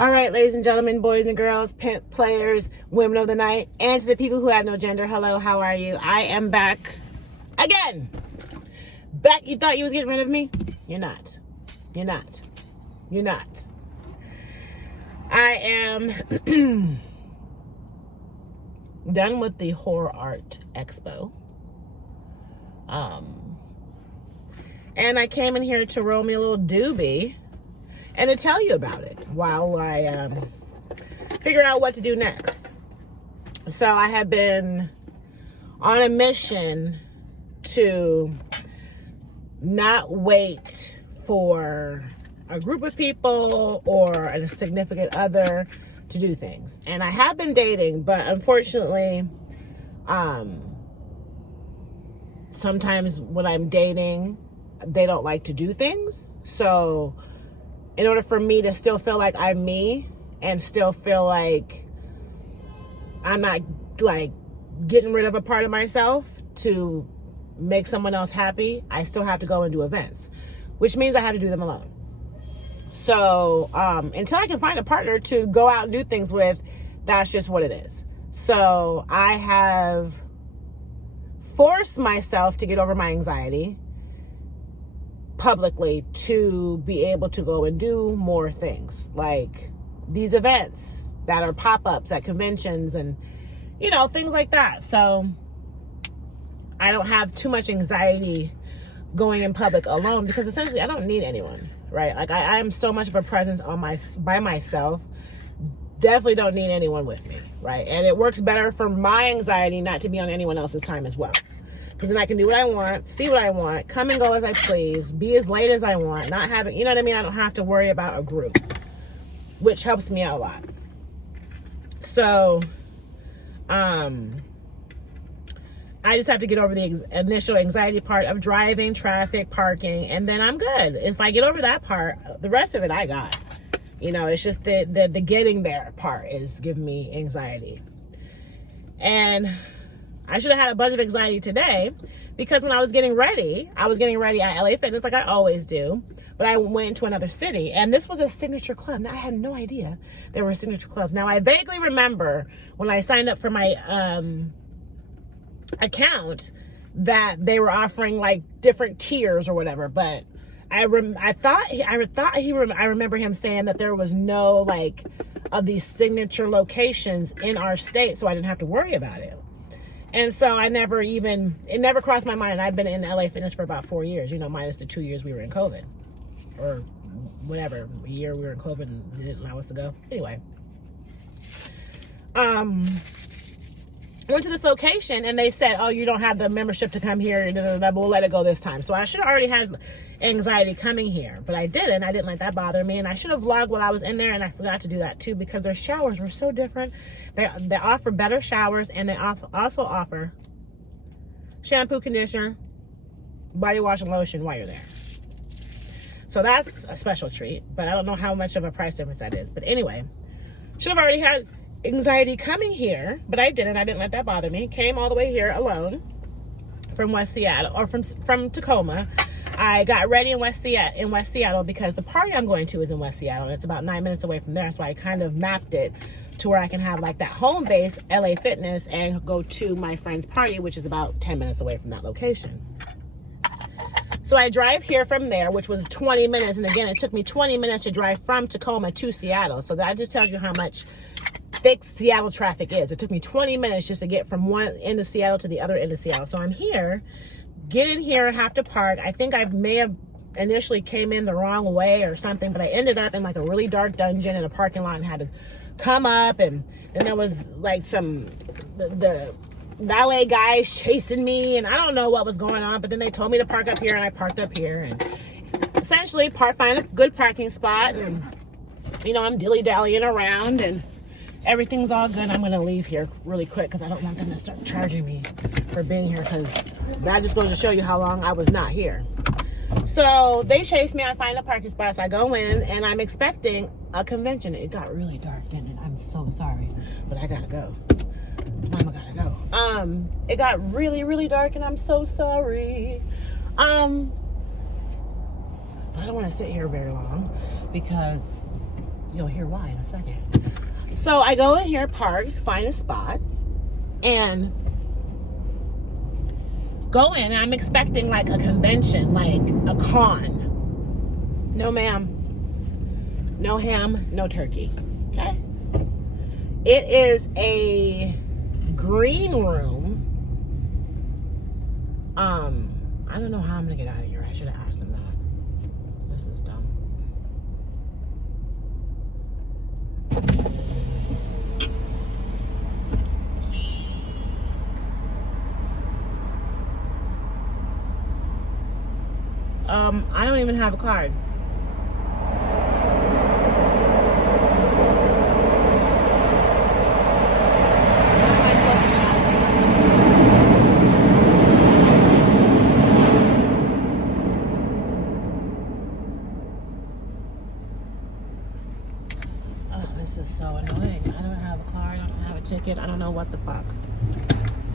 All right, ladies and gentlemen, boys and girls, pimp players, women of the night, and to the people who have no gender, hello, how are you? I am back again. Back, you thought you was getting rid of me? You're not. You're not. You're not. I am done with the Horror Art Expo. And I came in here to roll me a little doobie and to tell you about it while I figure out what to do next. So I have been on a mission to not wait for a group of people or a significant other to do things. And I have been dating, but unfortunately, sometimes when I'm dating, they don't like to do things. So in order for me to still feel like I'm me and still feel like I'm not like getting rid of a part of myself to make someone else happy, I still have to go and do events, which means I have to do them alone. So until I can find a partner to go out and do things with, that's just what it is. So I have forced myself to get over my anxiety publicly to be able to go and do more things like these events that are pop-ups at conventions and, you know, things like that. So I don't have too much anxiety going in public alone because essentially I don't need anyone, right? Like I'm so much of a presence by myself. Definitely don't need anyone with me, right? And it works better for my anxiety not to be on anyone else's time as well. Because then I can do what I want, see what I want, come and go as I please, be as late as I want, not having, you know what I mean? I don't have to worry about a group, which helps me out a lot. So, I just have to get over the initial anxiety part of driving, traffic, parking, and then I'm good. If I get over that part, the rest of it I got. You know, it's just the getting there part is giving me anxiety. And I should have had a bunch of anxiety today because when I was getting ready at LA Fitness like I always do, but I went to another city and this was a signature club. Now I had no idea there were signature clubs. Now I vaguely remember when I signed up for my account that they were offering like different tiers or whatever, but I remember him saying that there was no like of these signature locations in our state, so I didn't have to worry about it. And so it never crossed my mind. I've been in LA Fitness for about 4 years, you know, minus the 2 years we were in COVID or whatever year we were in COVID and they didn't allow us to go. Anyway, went to this location and they said, oh, you don't have the membership to come here. We'll let it go this time. So I should have already had anxiety coming here, but I didn't. I didn't let that bother me. And I should have vlogged while I was in there, and I forgot to do that too because their showers were so different. They offer better showers, and they also offer shampoo, conditioner, body wash, and lotion while you're there. So that's a special treat, but I don't know how much of a price difference that is. But anyway, should have already had anxiety coming here, but I didn't. I didn't let that bother me. Came all the way here alone from West Seattle, or from Tacoma. I got ready in West Seattle because the party I'm going to is in West Seattle. And it's about 9 minutes away from there. So I kind of mapped it to where I can have like that home base, LA Fitness, and go to my friend's party, which is about 10 minutes away from that location. So I drive here from there, which was 20 minutes. And again, it took me 20 minutes to drive from Tacoma to Seattle. So that just tells you how much thick Seattle traffic is. It took me 20 minutes just to get from one end of Seattle to the other end of Seattle. So I'm here. Get in here, have to park. I think I may have initially came in the wrong way or something, but I ended up in like a really dark dungeon in a parking lot and had to come up, and then there was like the valet guys chasing me, and I don't know what was going on, but then they told me to park up here, and I parked up here, and essentially find a good parking spot, and you know, I'm dilly-dallying around, and everything's all good. I'm going to leave here really quick because I don't want them to start charging me for being here, because that just goes to show you how long I was not here. So they chase me. I find a parking spot. So I go in and I'm expecting a convention. It got really dark, didn't it? I'm so sorry, but I gotta go. Mama gotta go. It got really, really dark and I'm so sorry. But I don't want to sit here very long because You'll hear why in a second. So I go in here, park, find a spot, and go in. And I'm expecting like a convention, like a con. No, ma'am. No ham, no turkey. Okay? It is a green room. I don't know how I'm gonna get out of here. I should have asked them that. This is dumb. I don't even have a card. This is so annoying. I don't have a car, I don't have a ticket, I don't know what the fuck.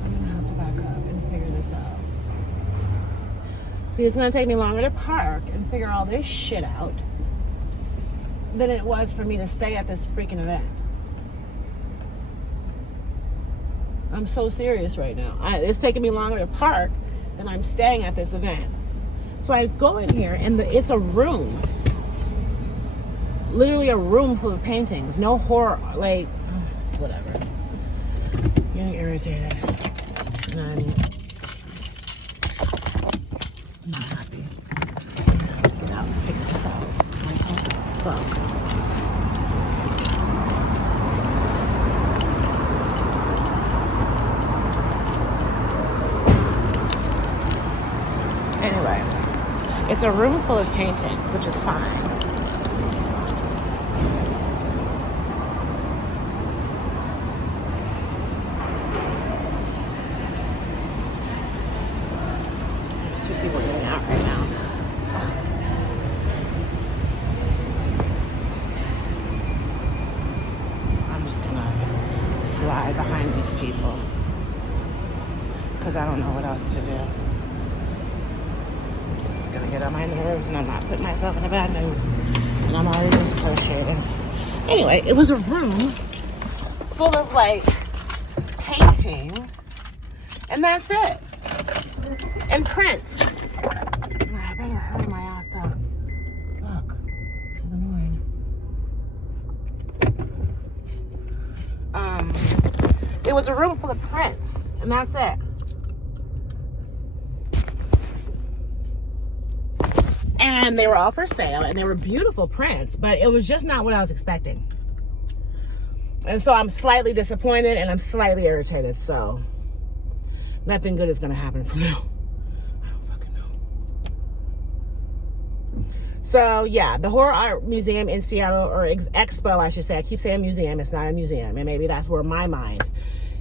I'm gonna have to back up and figure this out. See, it's gonna take me longer to park and figure all this shit out than it was for me to stay at this freaking event. I'm so serious right now. It's taking me longer to park than I'm staying at this event. So I go in here and it's a room. Literally a room full of paintings. No horror, like, it's whatever. Getting irritated. And I'm not happy. I have to get out and figure this out. Fuck. Anyway, it's a room full of paintings, which is fine. People going out right now. I'm just gonna slide behind these people because I don't know what else to do. It's gonna get on my nerves, and I'm not putting myself in a bad mood, and I'm already disassociated. Anyway, it was a room full of like paintings, and that's it. And prints. I better hurry my ass up. Fuck. This is annoying. It was a room full of prints, and that's it. And they were all for sale, and they were beautiful prints, but it was just not what I was expecting. And so I'm slightly disappointed, and I'm slightly irritated, so nothing good is gonna happen from now. So yeah, the Horror Art Museum in Seattle, or Expo, I should say. I keep saying museum, it's not a museum. And maybe that's where my mind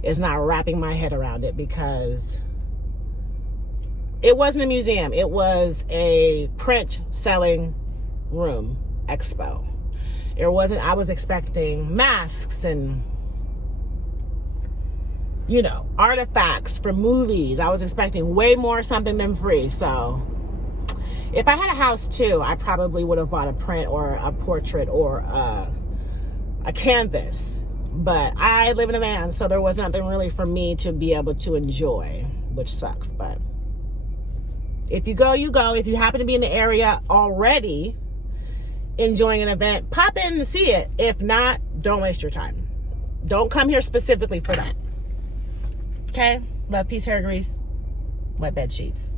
is not wrapping my head around it, because it wasn't a museum. It was a print selling room, expo. It wasn't, I was expecting masks and, you know, artifacts from movies. I was expecting way more something than free. So if I had a house too, I probably would have bought a print or a portrait or a canvas. But I live in a van, so there was nothing really for me to be able to enjoy, which sucks. But if you go, you go. If you happen to be in the area already enjoying an event, pop in and see it. If not, don't waste your time. Don't come here specifically for that. Okay? Love, peace, hair grease, wet bed sheets.